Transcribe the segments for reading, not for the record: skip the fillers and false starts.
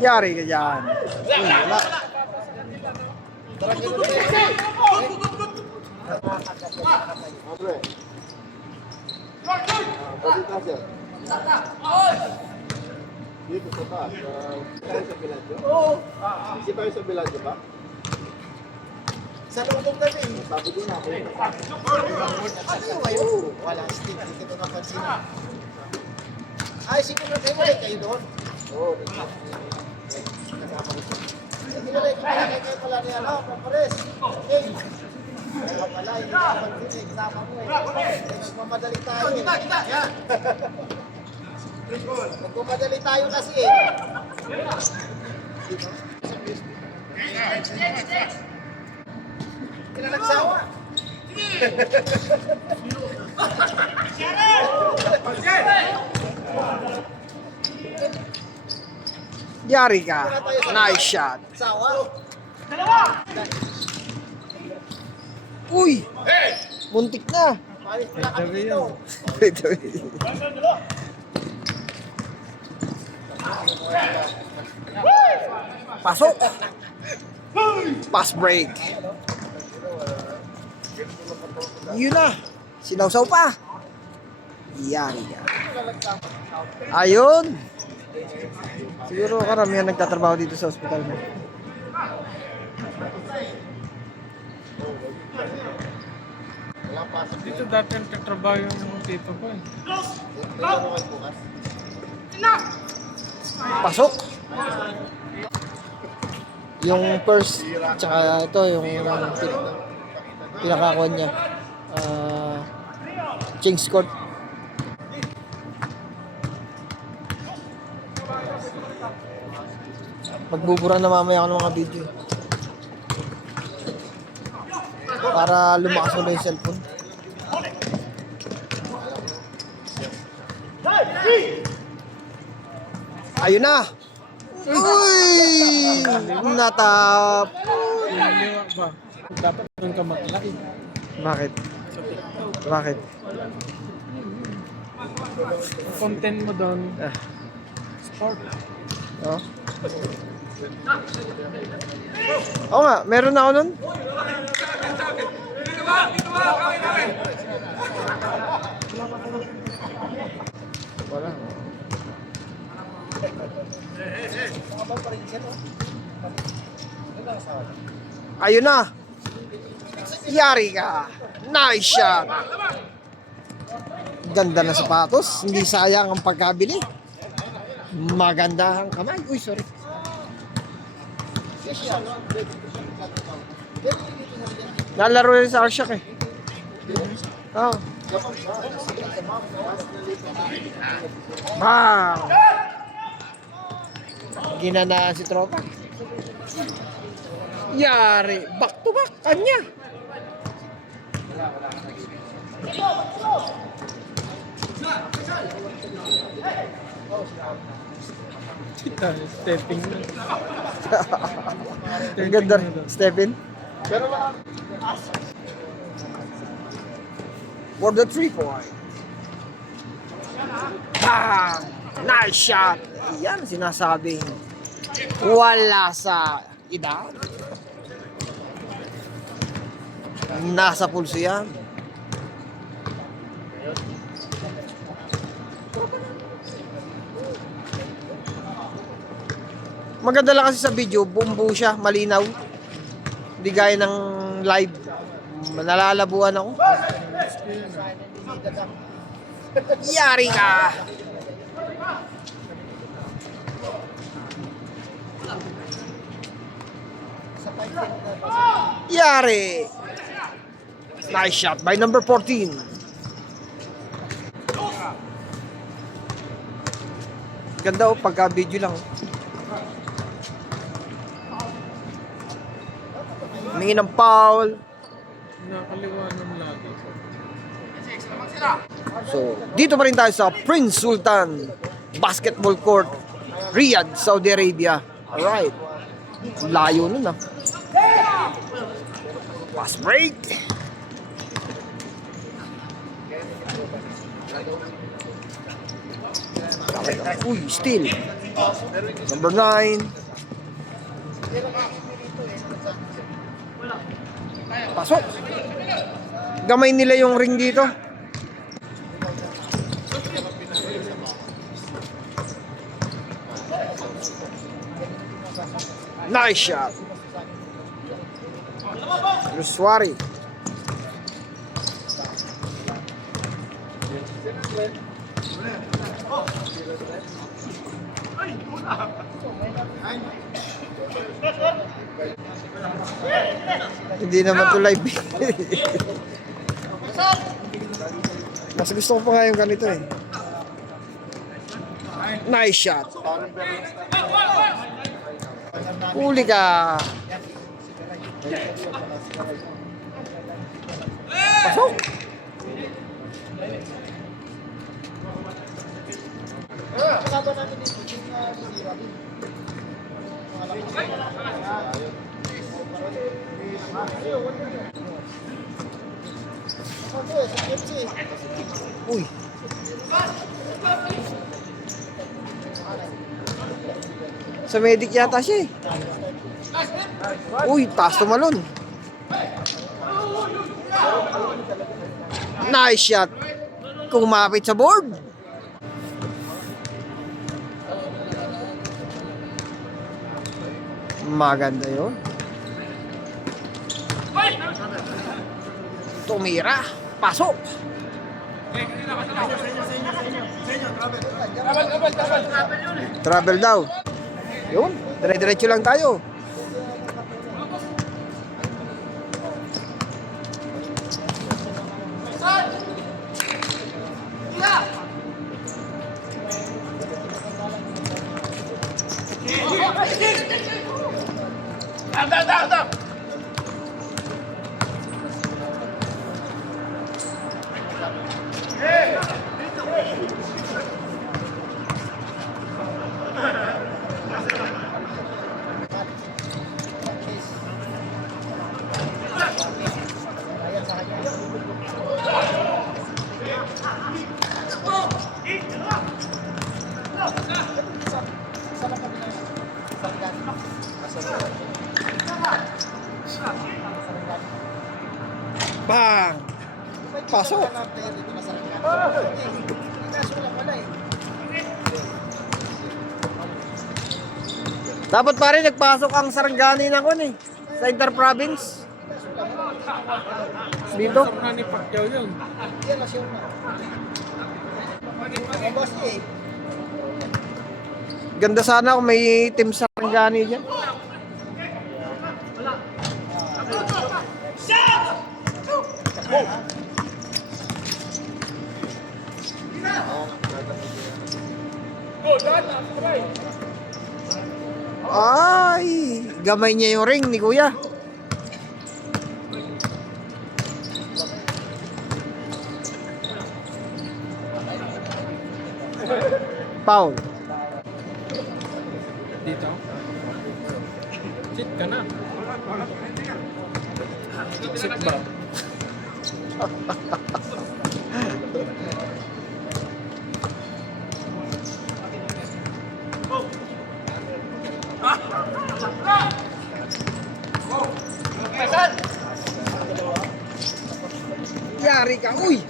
Yari ka dyan. Wala. Dito sa taas. Tayo sa Biladyo? Isi tayo sa Biladyo ba? Sa loob kami. Sabi ko na ako. Ano kayo? Wala, Steve. Hindi ko napansin. Ay, siguro na kayo. Wala kayo doon. Oo. Hindi wala kayo pala ni ano, Papares. Okay. Kaya pala, hindi ko napansin eh. Kasama mo eh. Nagmamadali tayo eh. Yan. Nagmamadali tayo kasi eh. Kailan nagsawa? Yari ka. Nice shot. Sawa? Uy! Muntik na. Paris pala kami dito. Wait, wait. Pasok. Pass break. Yun na. Sinawsaw pa. Yari ka. Ayun. Siguro karamihan nagtatrabaho dito sa ospital mo. Dito dati nagtatrabaho yung tito ko eh. Pasok. Yung purse, tsaka ito, yung pinakakuan niya. Ching's Court. Magbubura na mamaya ako ng mga video. Para lumakas ulit yung cellphone. Ayun na! Uy! Natap! Liwa ba? Dapat doon ka mag-like. Bakit? Sa TikTok. Bakit? Ang content mo doon, Ah, sport. oh. Oo nga, meron na ako nun. Wala. Ayun na. Yari ka. Nice shot. Ganda na sapatos. Hindi sayang ang pagkabili. Maganda ang kamay. Uy, sorry. Nalaro rin sa Arshak eh. Oh. Bang! Ginanaan si Tropa. Yari. Back to back. Kanya. Stepping na. Ang ganda. Step in. Pero lang. For the 3-point. Bang! Nice shot. Yan sinasabing wala sa edad. Nasa pulso yan. Maganda lang kasi sa video, bumbu siya, malinaw. Hindi gaya ng live. Nalalabuan ako. Yari ka! Yari! Nice shot by number 14. Ganda oh, pagka video lang. Humingi ng foul. Nakaliwanan lagi. So, dito pa rin tayo sa Prince Sultan Basketball Court, Riyadh, Saudi Arabia. Alright. Layo nun ah. Fast break. Uy, steal. Number 9. Pasok. Gamay nila yung ring dito. Nice shot. Luswari. Hindi naman to live. Mas gusto ko pa nga yung ganito eh. Nice shot. Huli ka. Pasok. Kalaban namin dito, yung bibira din. Uy. Sa medic yata siya eh. Uy, taas tumalon. Nice shot. Kumapit sa board. Maganda yun. Tumira. Pasok. Travel daw. Yun. Dire-diretso lang tayo. Bang! Pasok! Dapat pa rin nagpasok ang Sarangani ng kun eh. Sa Inter-Province. Dito. Sarap na ni Pacquiao yun. Yan na siya na. Boss eh. Ganda sana kung may team Sarangani dyan. Ay, gamay niya yung ring ni Kuya. Foul. Dito. Sit ka na. Sit ba? Yari ka. Uy!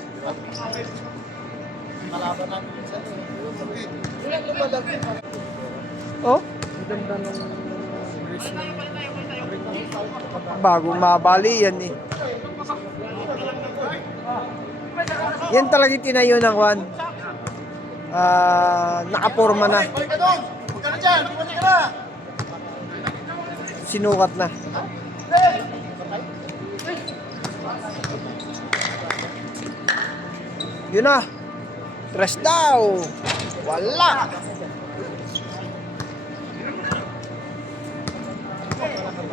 Kalaban namin sa ilang lumalag. Oh, Ganda nung race na. bago mabali yan eh. Yan talaga tinayo ng Juan. Nakaporma na. Balik ka doon! Huwag ka na dyan! Balik ka na! Sinukat na. Yun na. Tres daw. Wala.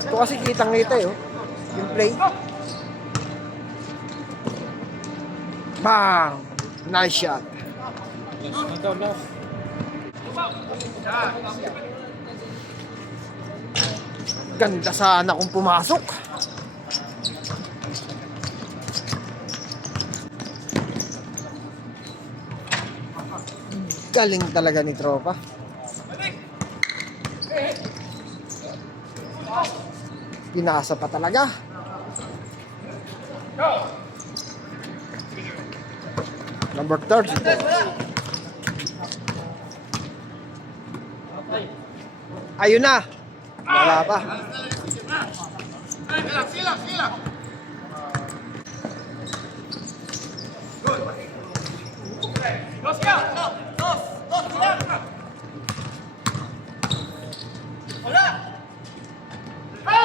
Ito kasi kitang-kita eh. Oh. Yung play. Bang! Nice shot. Daw. Ganda sana kung pumasok. Galing talaga ni Tropa. Pinasa pa talaga. Number 30. Ayun na. Wala pa.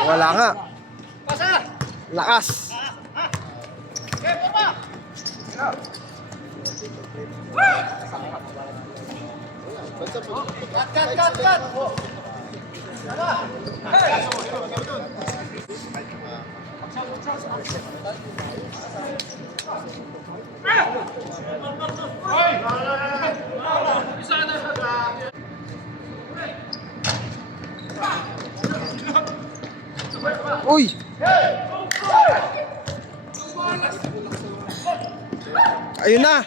Wala nga. Lakas. Uy! Ayun na!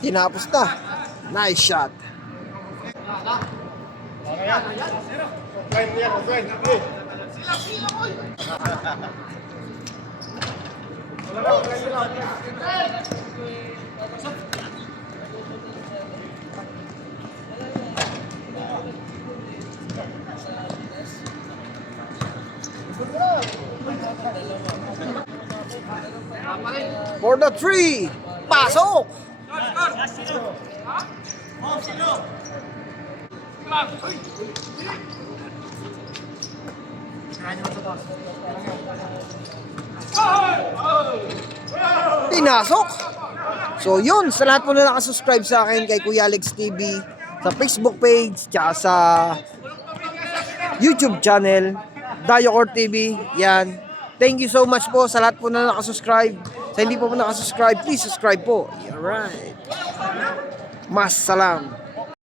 Tinapos na. Nice shot. For the three! Pasok! Pinasok! So yun, sa lahat po na nakasubscribe sa akin kay Kuya Alex TV, sa Facebook page, tsaka sa YouTube channel, Dayocor TV, yan. Thank you so much po sa lahat po na nakasubscribe. Sa hindi po nakasubscribe, please subscribe po. Alright. Mas salam.